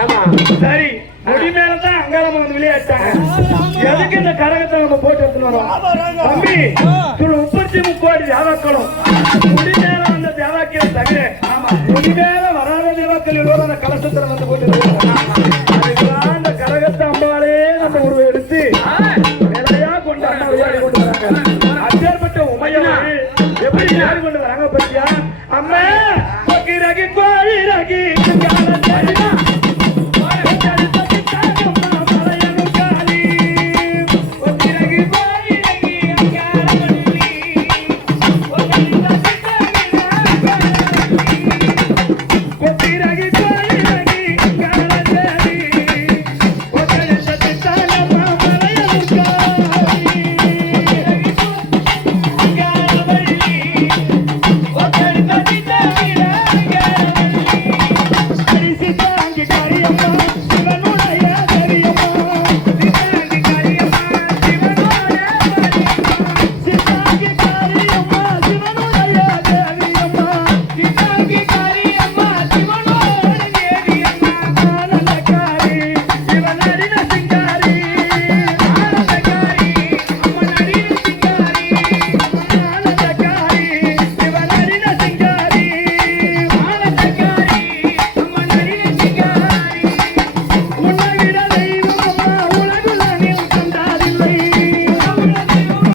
ஆமா சரி முடி மேலதான் அங்காளம் வந்து விளையாட்டாங்க எதுக்கு இந்த கரகத்தை நம்ம போட்டு எடுத்துட்டு வரோம் தம்பி துளு 33 கோடி தேவாக்களும் முடி மேல வந்த தேவாக்கிய தவிர முடி மேல வராத தேவாக்களோட அந்த கலசத்தை வந்து போட்டு அதுக்கெல்லாம் அந்த கரகத்தை அம்பாலே நம்ம உருவ எடுத்து வேலையா கொண்டு அம்மா விளையாடி கொண்டு வராங்க அப்பேற்பட்ட உமையவர்கள் எப்படி விளையாடி கொண்டு வராங்க பத்தியா அம்மா கோழி ரகி